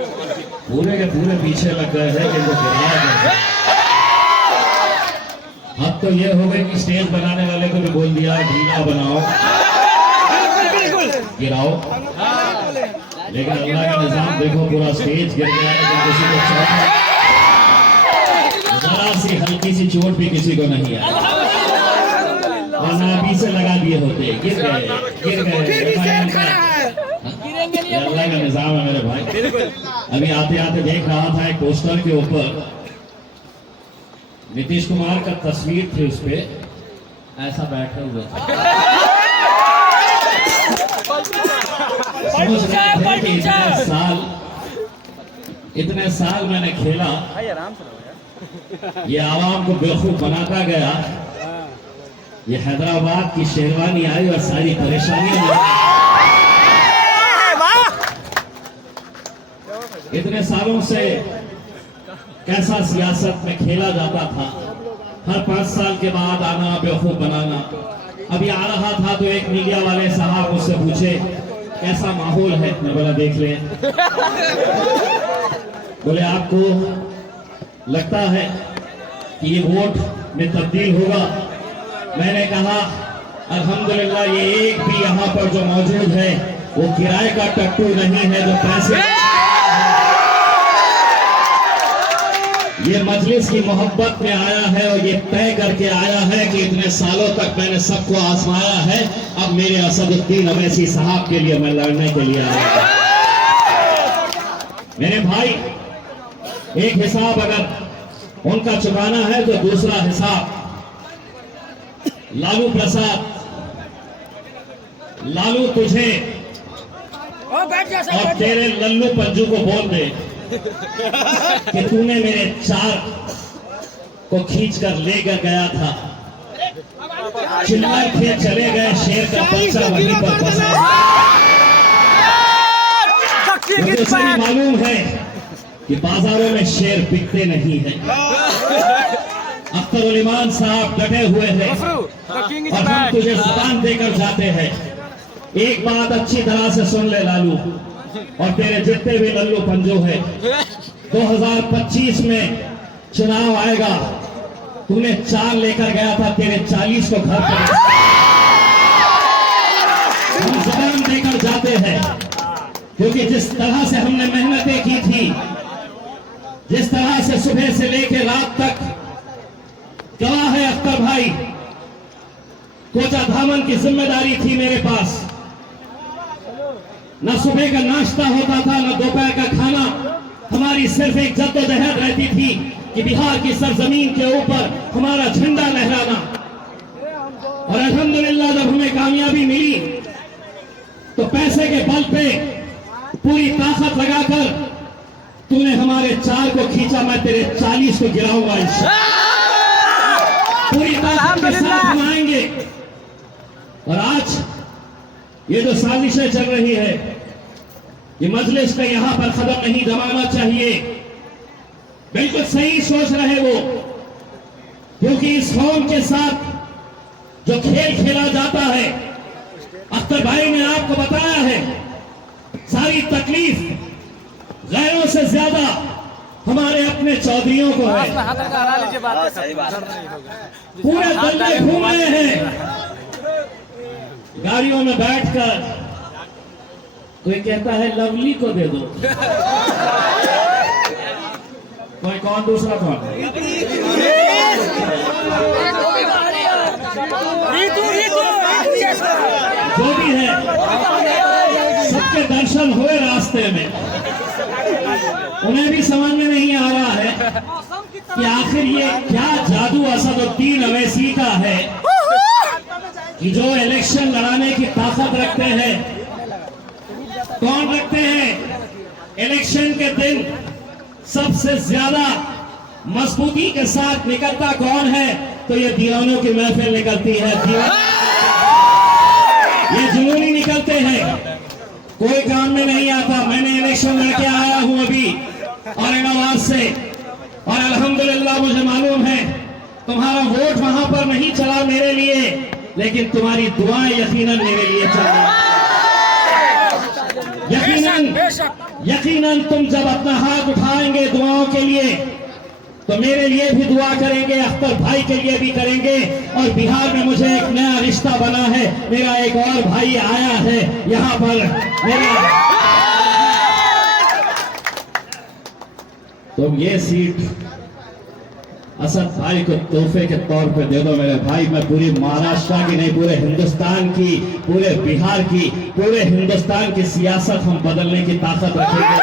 पूरे के पूरे पीछे लग गए हैं कि वो गिरा गए। अब तो ये हो गए कि स्टेज बनाने वाले को भी बोल दिया ढीला बनाओ, गिराओ, लेकिन अल्लाह का निजाम देखो, पूरा स्टेज गिर गया है। किसी को जरा सी हल्की सी चोट भी किसी को नहीं आई, वरना अभी से लगा दिए होते। गिर गए। अल्लाह का निजाम है मेरे भाई। अभी आते आते देख रहा था एक पोस्टर के ऊपर नीतीश कुमार का तस्वीर थी, उस पे ऐसा बैठे हुए समझ रहे थे कि इतने साल मैंने खेला, ये आवाम को बेवकूफ बनाता गया। ये हैदराबाद की शेरवानी आई और सारी परेशानियां, इतने सालों से कैसा सियासत में खेला जाता था, हर 5 साल के बाद आना, बेवकूफ बनाना। अभी आ रहा था तो एक मीडिया वाले साहब मुझसे पूछे कैसा माहौल है, मैं बोला देख ले। बोले आपको लगता है कि ये वोट में तब्दील होगा? मैंने कहा अल्हम्दुलिल्लाह ये एक भी यहाँ पर जो मौजूद है वो किराए का टट्टू नहीं है जो पैसे, ये मजलिस की मोहब्बत में आया है और ये तय करके आया है कि इतने सालों तक मैंने सबको आजमाया है, अब मेरे असदुद्दीन अवैसी साहब के लिए मैं लड़ने के लिए आया। मेरे भाई, एक हिसाब अगर उनका चुकाना है तो दूसरा हिसाब लालू प्रसाद, लालू तुझे और तेरे लल्लू पंजू को बोल दे कि तूने मेरे 4 को खींचकर लेकर गया था, चिल्ला के चले गए, शेर का बच्चा वहीं पर फंसा। मुझे मालूम है कि बाजारों में शेर बिकते नहीं है। अख्तर उल ईमान साहब डटे हुए हैं और हम तुझे जुबान देकर जाते हैं। एक बात अच्छी तरह से सुन ले लालू और तेरे जितने भी लल्लू पंजो है, 2025 में चुनाव आएगा, तूने 4 लेकर गया था, तेरे 40 को घर पर हम जुबान देकर जाते हैं, क्योंकि जिस तरह से हमने मेहनतें की थी, जिस तरह से सुबह से लेकर रात तक, गवाह है अख्तर भाई, कोचा धामन की जिम्मेदारी थी मेरे पास। न सुबह का नाश्ता होता था, न दोपहर का खाना। हमारी सिर्फ एक जद्दोजहद रहती थी कि बिहार की सरजमीन के ऊपर हमारा झंडा लहराना। और अल्हम्दुलिल्लाह जब हमें कामयाबी मिली तो पैसे के बल पे पूरी ताकत लगाकर तूने हमारे 4 को खींचा, मैं तेरे 40 को गिराऊंगा इंशाअल्लाह। पूरी ताकत के साथ हम आएंगे। और आज ये जो साजिशें चल रही है, ये मजलिस का यहां पर कदम नहीं दबाना चाहिए। बिल्कुल सही सोच रहे वो, क्योंकि इस कौम के साथ जो खेल खेला जाता है, अख्तर भाई ने आपको बताया है, सारी तकलीफ गैरों से ज्यादा हमारे अपने चौधरियों को है। पूरे दल्ले घूम रहे हैं गाड़ियों में बैठकर। कोई कहता है लवली को दे दो, कोई कौन, दूसरा कौन, जो भी है, सबके दर्शन हुए रास्ते में। उन्हें भी समझ में नहीं आ रहा है कि आखिर ये क्या जादू असदुद्दीन अवैसी का है कि जो इलेक्शन लड़ाने की ताकत रखते हैं। कौन रखते हैं? इलेक्शन के दिन सबसे ज्यादा मजबूती के साथ निकलता कौन है? तो ये दीवानों की महफिल निकलती है, ये जुनूनी निकलते हैं, कोई काम में नहीं आता। मैंने इलेक्शन लड़के आया हूं अभी औरंगाबाद से, और अल्हम्दुलिल्लाह मुझे मालूम है तुम्हारा वोट वहां पर नहीं चला मेरे लिए, लेकिन तुम्हारी दुआएं यकीनन मेरे लिए चल रही है। यकीनन यकीनन तुम जब अपना हाथ उठाएंगे दुआओं के लिए तो मेरे लिए भी दुआ करेंगे, अख्तर भाई के लिए भी करेंगे। और बिहार में मुझे एक नया रिश्ता बना है, मेरा एक और भाई आया है यहाँ पर मेरा। तुम ये सीट असद भाई को तोहफे के तौर पे दे दो मेरे भाई। मैं पूरी महाराष्ट्र की नहीं, पूरे हिंदुस्तान की, पूरे बिहार की, पूरे हिंदुस्तान की सियासत हम बदलने की ताकत रखेंगे।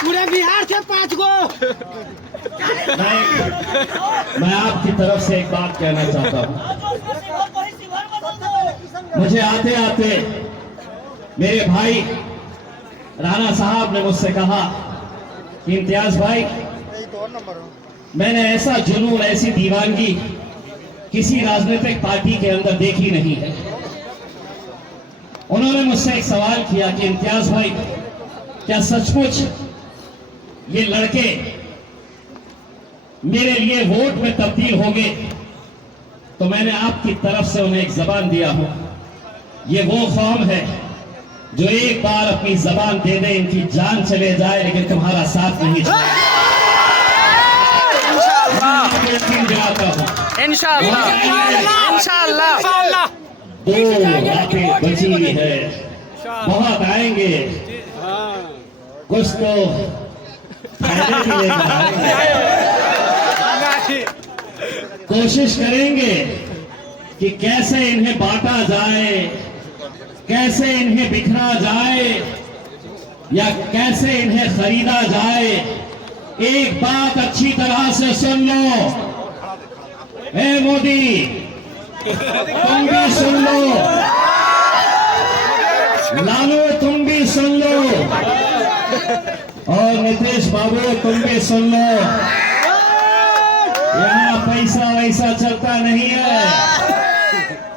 पूरे बिहार से 5 गो। मैं आपकी तरफ से एक बात कहना चाहता हूं। मुझे आते आते मेरे भाई राणा साहब ने मुझसे कहा कि इम्तियाज भाई, मैंने ऐसा जुनून, ऐसी दीवानगी किसी राजनीतिक पार्टी के अंदर देखी नहीं है। उन्होंने मुझसे एक सवाल किया कि इम्तियाज भाई, क्या सचमुच ये लड़के मेरे लिए वोट में तब्दील होंगे? तो मैंने आपकी तरफ से उन्हें एक जबान दिया हूं। ये वो कौम है जो एक बार अपनी जबान दे दे, इनकी जान चले जाए लेकिन तुम्हारा साथ नहीं छोड़े। इंशाअल्लाह। दो रातें बची है, बहुत आएंगे, कुछ तो फायदे के लिए आएंगे। कोशिश करेंगे कि कैसे इन्हें बांटा जाए, कैसे इन्हें बिखरा जाए, या कैसे इन्हें खरीदा जाए। एक बात अच्छी तरह से सुन लो, हे मोदी, तुम भी सुन लो, लालू तुम भी सुन लो, और नीतीश बाबू तुम भी सुन लो। यहाँ पैसा वैसा चलता नहीं है।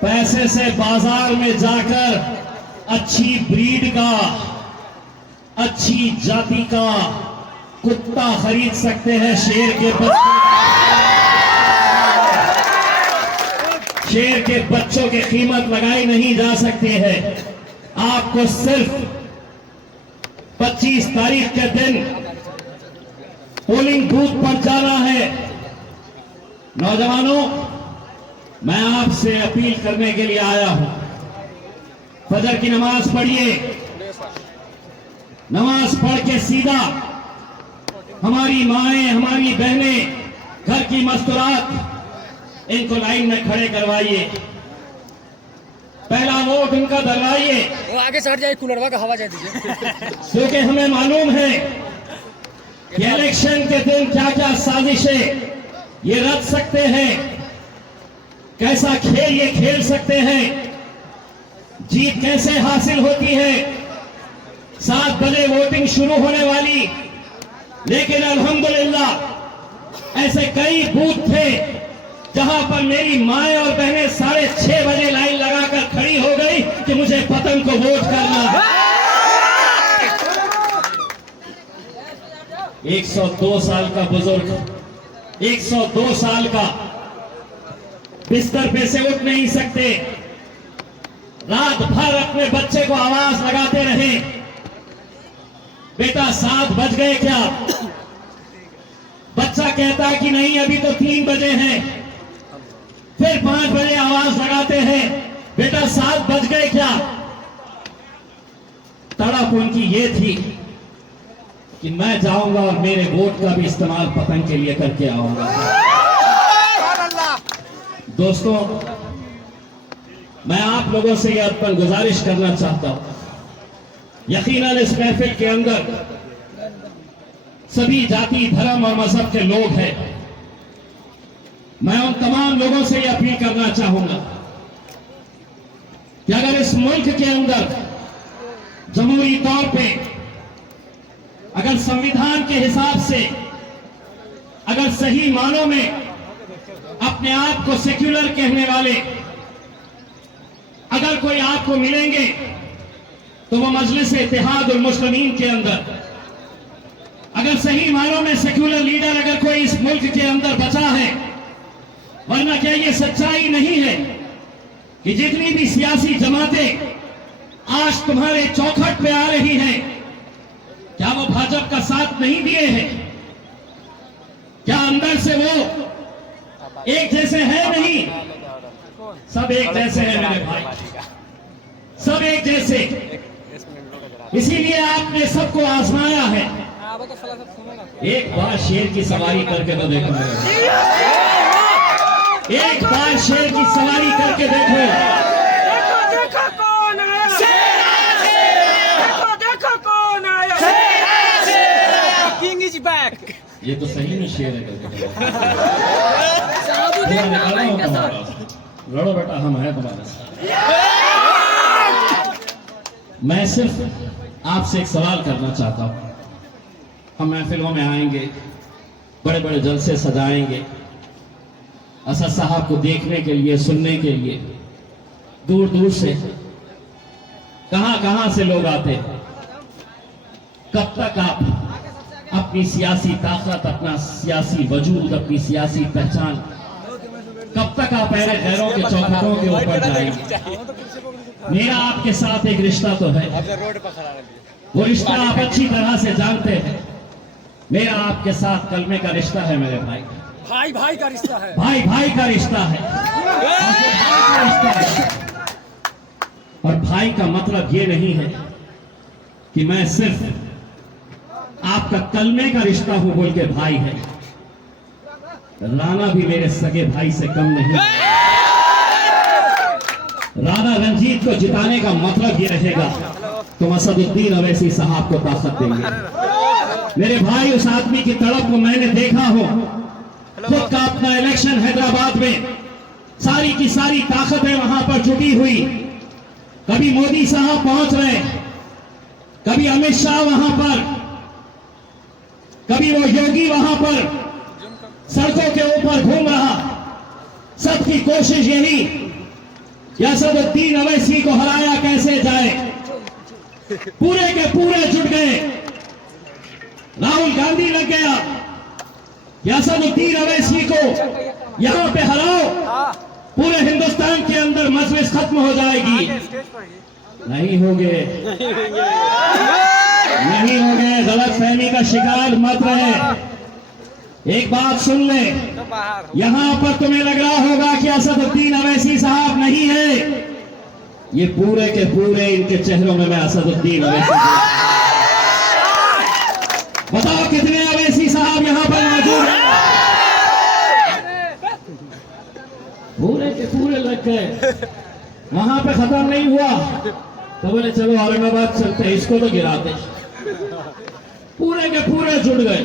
पैसे से बाजार में जाकर अच्छी ब्रीड का, अच्छी जाति का कुत्ता खरीद सकते हैं। शेर के बच्चों की कीमत लगाई नहीं जा सकती है। आपको सिर्फ 25 तारीख के दिन पोलिंग बूथ पर जाना है। नौजवानों, मैं आपसे अपील करने के लिए आया हूं। फजर की नमाज पढ़िए, नमाज पढ़ के सीधा हमारी माएं, हमारी बहनें, घर की मस्तूरात, इनको लाइन में खड़े करवाइए, पहला वोट उनका दलवाइए। वो आगे से हट जाए, कूलरवा का हवा जाए दीजिए। क्योंकि हमें मालूम है कि इलेक्शन के दिन क्या क्या साजिशें ये रच सकते हैं, कैसा खेल ये खेल सकते हैं, जीत कैसे हासिल होती है। 7 बजे वोटिंग शुरू होने वाली, लेकिन अल्हम्दुलिल्लाह ऐसे कई बूथ थे जहां पर मेरी माएं और बहनें 6:30 बजे लाइन लगाकर खड़ी हो गई कि मुझे पतंग को वोट करना है। 102 साल का बुजुर्ग, 102 साल का, बिस्तर पे से उठ नहीं सकते, रात भर अपने बच्चे को आवाज लगाते रहे, बेटा 7 बज गए क्या? बच्चा कहता कि नहीं अभी तो 3 बजे हैं। फिर 5 बजे आवाज लगाते हैं, बेटा 7 बज गए क्या? तड़प उनकी ये थी कि मैं जाऊंगा और मेरे वोट का भी इस्तेमाल पतंग के लिए करके आऊंगा। दोस्तों, मैं आप लोगों से यह अपन गुजारिश करना चाहता हूं। यकीनन इस महफिल के अंदर सभी जाति, धर्म और मजहब के लोग हैं। मैं उन तमाम लोगों से यह अपील करना चाहूंगा कि अगर इस मुल्क के अंदर जमहूरी तौर पे, अगर संविधान के हिसाब से, अगर सही मानों में अपने आप को सेक्युलर कहने वाले अगर कोई आपको मिलेंगे तो वो मजलिस इत्तेहादुल मुस्लिमीन के अंदर, अगर सही मानों में सेक्युलर लीडर अगर कोई इस मुल्क के अंदर बचा है, वरना क्या ये सच्चाई नहीं है कि जितनी भी सियासी जमातें आज तुम्हारे चौखट पे आ रही है, क्या वो भाजपा का साथ नहीं दिए हैं? क्या अंदर से वो एक जैसे है नहीं? सब एक जैसे हैं मेरे भाई, सब एक जैसे। इसीलिए आपने सबको आजमाया है। एक बार शेर की सवारी करके तो देखो, एक बार शेर की सवारी करके देखो। देखो कौन आया, देखो कौन आया, किंग इज बैक। ये तो सही में शेर है करके लड़ो बेटा, हम हैं तुम्हारे साथ। मैं सिर्फ आपसे एक सवाल करना चाहता हूं। हम महफिलों में आएंगे, बड़े बड़े जलसे सजाएंगे, असद साहब को देखने के लिए, सुनने के लिए दूर दूर से कहां से लोग आते हैं। कब तक आप अपनी सियासी ताकत, अपना सियासी वजूद, अपनी सियासी पहचान, कब तक आप पहले गैरों के चौखटों के ऊपर जाएंगे? मेरा आपके साथ एक रिश्ता तो है, वो रिश्ता आप अच्छी तरह से जानते हैं। मेरा आपके साथ कलमे का रिश्ता है मेरे भाई, भाई भाई का रिश्ता है, भाई भाई का रिश्ता है, और भाई का मतलब ये नहीं है कि मैं सिर्फ आपका कलमे का रिश्ता हूं बोल के भाई है। राणा भी मेरे सगे भाई से कम नहीं। राणा रंजीत को जिताने का मतलब ये रहेगा तुम असदुद्दीन अवैसी साहब को ताकत देंगे। मेरे भाई, उस आदमी की तड़प को मैंने देखा हो। खुद का अपना इलेक्शन हैदराबाद में सारी की सारी ताकतें वहां पर जुटी हुई। कभी मोदी साहब पहुंच रहे, कभी अमित शाह वहां पर, कभी वो योगी वहां पर सड़कों के ऊपर घूम रहा। सबकी कोशिश यही कि असदुद्दीन अवैसी को हराया कैसे जाए। पूरे के पूरे जुट गए। राहुल गांधी लग गया कि असदुद्दीन अवैसी को यहां पे हराओ, पूरे हिंदुस्तान के अंदर मजलिस खत्म हो जाएगी। नहीं होंगे, नहीं होंगे। गलत फहमी का शिकार मत रहे। एक बात सुन ले, यहां पर तुम्हें लग रहा होगा कि असदुद्दीन अवैसी साहब नहीं है, ये पूरे के पूरे इनके चेहरों में मैं असदुद्दीन अवैसी। बताओ कितने अवैसी साहब यहां पर मौजूद हैं? पूरे के पूरे लग गए। वहां पे खत्म नहीं हुआ तो बोले चलो औरंगाबाद चलते, इसको तो गिराते। पूरे के पूरे जुड़ गए।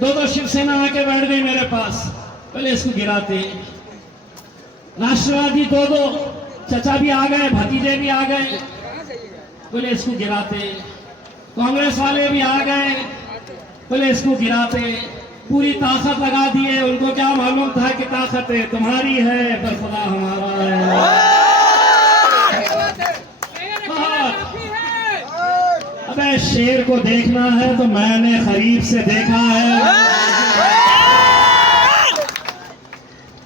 दो शिवसेना आके बैठ गई मेरे पास, पहले इसको गिराते। राष्ट्रवादी दो चचा भी आ गए, भतीजे भी आ गए, बोले इसको गिराते। कांग्रेस वाले भी आ गए, बोले इसको गिराते। पूरी ताकत लगा दिए। उनको क्या मालूम था कि ताकत है तुम्हारी है पर खुदा हमारा है। अबे शेर को देखना है तो मैंने करीब से देखा है।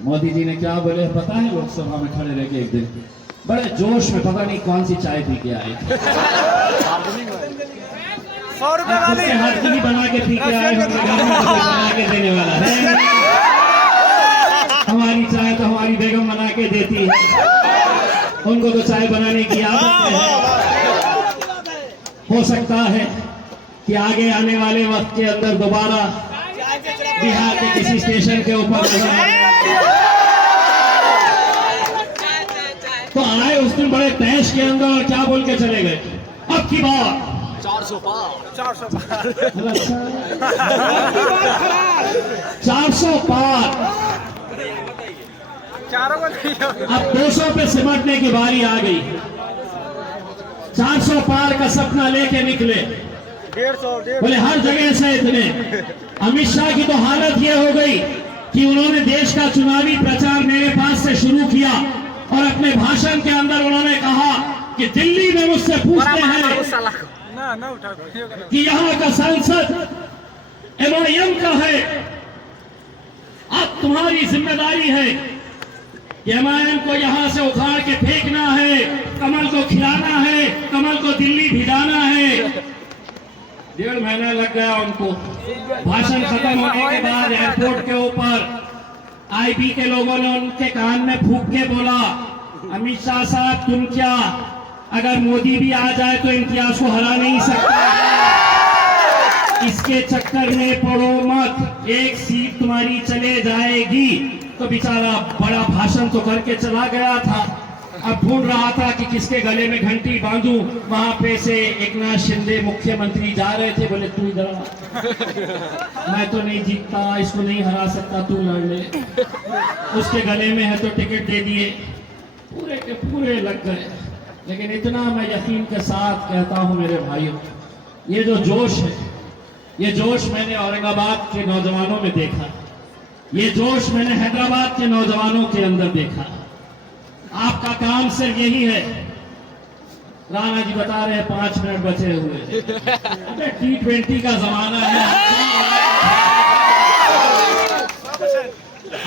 मोदी जी ने क्या बोले पता है? लोकसभा में खड़े रह के एक दिन बड़े जोश में, पता नहीं कौन सी चाय पी के आए, 100 रुपए वाली हाथ की बना के पी के आए, बना के देने वाला है। हमारी चाय तो हमारी बेगम बना के देती है, उनको तो चाय बनाने की आदत है। हो सकता है कि आगे आने वाले वक्त के अंदर दोबारा बिहार के किसी स्टेशन के ऊपर तो आए उस दिन बड़े तैश के अंदर और क्या बोल के चले गए, अब की बात 400 पार 400 पार। अब 200 पे सिमटने की बारी आ गई। 400 पार का सपना लेके निकले। 150 बोले हर जगह से इतने। अमित शाह की तो हालत ये हो गई कि उन्होंने देश का चुनावी प्रचार मेरे पास से शुरू किया और अपने भाषण के अंदर उन्होंने कहा कि दिल्ली में मुझसे पूछते हैं कि यहाँ का सांसद MIM का है, अब तुम्हारी जिम्मेदारी है कि MIM को यहां से उखाड़ के फेंकना है, कमल को खिलाना है, कमल को दिल्ली भिजाना है। 1.5 महीना लग गया उनको। भाषण खत्म होने के बाद एयरपोर्ट के ऊपर IB के लोगों ने उनके कान में फूंक के बोला, अमित शाह साहब तुम क्या, अगर मोदी भी आ जाए तो इम्तियाज को हरा नहीं सकता, इसके चक्कर में पड़ो मत, एक सीट तुम्हारी चले जाएगी। तो बेचारा बड़ा भाषण तो करके चला गया था, अब ढूंढ रहा था कि किसके गले में घंटी बांधूं। वहां पे से एकनाथ शिंदे मुख्यमंत्री जा रहे थे, बोले तू इधर आ, मैं तो नहीं जीतता, इसको नहीं हरा सकता, तू लड़ ले। उसके गले में है तो टिकट दे दिए, पूरे के पूरे लग गए। लेकिन इतना मैं यकीन के साथ कहता हूं मेरे भाइयों, ये जो जोश है, ये जोश मैंने औरंगाबाद के नौजवानों में देखा, ये जोश मैंने हैदराबाद के नौजवानों के अंदर देखा। आपका काम सिर्फ यही है, राणा जी बता रहे हैं 5 मिनट बचे हुए, अबे T20 का जमाना है।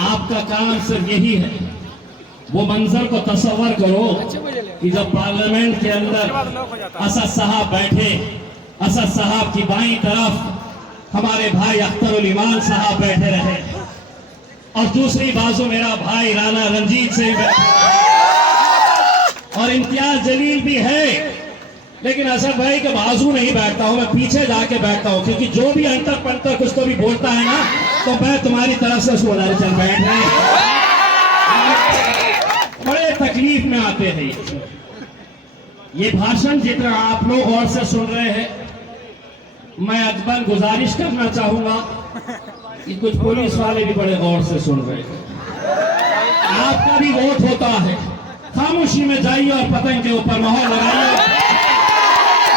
आपका काम सिर्फ यही है, वो मंजर को तस्वर करो कि जब पार्लियामेंट के अंदर असद साहब बैठे, असद साहब की बाईं तरफ हमारे भाई अख्तर ईमान साहब बैठे रहे और दूसरी बाजू मेरा भाई राणा रंजीत सिंह और इम्तियाज जलील भी है। लेकिन असद भाई के बाजू नहीं बैठता हूं, मैं पीछे जाके बैठता हूं, क्योंकि जो भी अंतर पंतर कुछ तो भी बोलता है ना, तो मैं तुम्हारी तरफ से उसको बता चल बैठ रहे। बड़े तकलीफ में आते हैं ये भाषण, जितना आप लोग और से सुन रहे हैं। मैं अजमन गुजारिश करना चाहूंगा कि कुछ पुलिस वाले भी बड़े गौर से सुन रहे हैं। आपका भी वोट होता है, खामोशी में जाइए और पतंग के ऊपर मोहर लगाइए।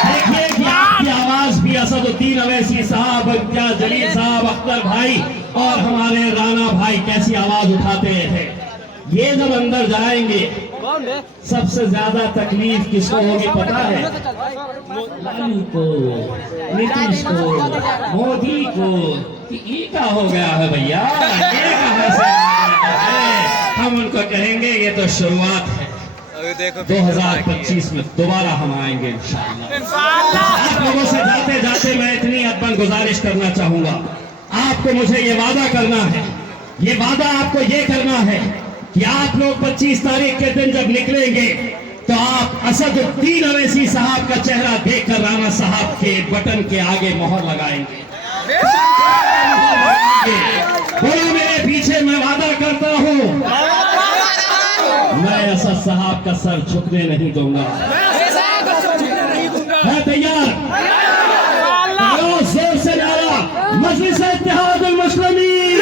देखिए कि आपकी आवाज भी असदुद्दीन अवैसी साहब, इम्तियाज जलील साहब, अख्तर भाई और हमारे राणा भाई कैसी आवाज उठाते हैं। ये जब अंदर जाएंगे, सबसे ज्यादा तकलीफ किसको होगी पता है? लालू को, नीतीश को, मोदी को। कि ये क्या हो गया है भैया, ये कहां से है? हम उनको कहेंगे ये तो शुरुआत है, 2025 में दोबारा हम आएंगे इंशाअल्लाह। आप लोगों से जाते जाते मैं इतनी अदबन गुजारिश करना चाहूंगा, आपको मुझे ये वादा करना है, ये वादा आपको ये करना है कि आप लोग 25 तारीख के दिन जब निकलेंगे तो आप असदुद्दीन अवैसी साहब का चेहरा देखकर राणा साहब के बटन के आगे मोहर लगाएंगे। बोलो मेरे पीछे, मैं वादा करता हूं, मैं असद साहब का सर झुकने नहीं दूंगा। मैं तैयार, जोर से नारा, मजलिस इत्तेहादुल मुस्लिमीन,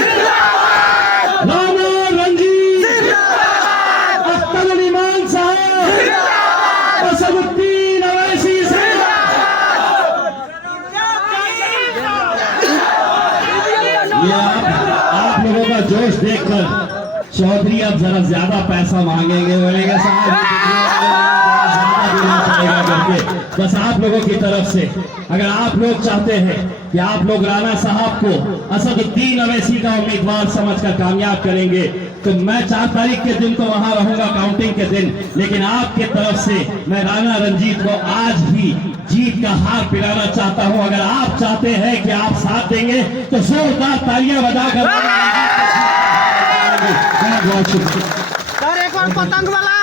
राणा रंजीत, अख्तर ईमान साहब, असदुद्दीन अवैसी साहब। ये आप लोगों का जोश देखकर चौधरी अब जरा ज्यादा पैसा मांगेंगे, बोलेगा साहब करके। बस आप लोगों की तरफ से अगर आप लोग चाहते हैं कि आप लोग राणा साहब को असदुद्दीन अवैसी का उम्मीदवार समझकर कामयाब करेंगे, तो मैं 4 तारीख के दिन तो वहां रहूंगा काउंटिंग के दिन, लेकिन आपके तरफ से मैं राणा रंजीत को आज भी जीत का हार पिलाना चाहता हूं। अगर आप चाहते हैं कि आप साथ देंगे तो जोरदार तालियां बजाकर। बहुत शुक्रिया सर, एक और पतंग वाला,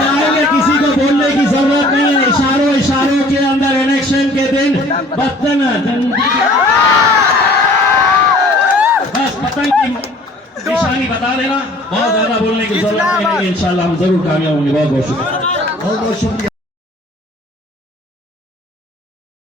जाएंगे, किसी को बोलने की जरूरत नहीं है, इशारों के अंदर इलेक्शन के दिन बस पतंग की निशानी बता देना, बहुत ज्यादा बोलने की जरूरत नहीं है। इंशाल्लाह हम जरूर कामयाब होंगे। बहुत बहुत शुक्रिया, बहुत बहुत शुक्रिया।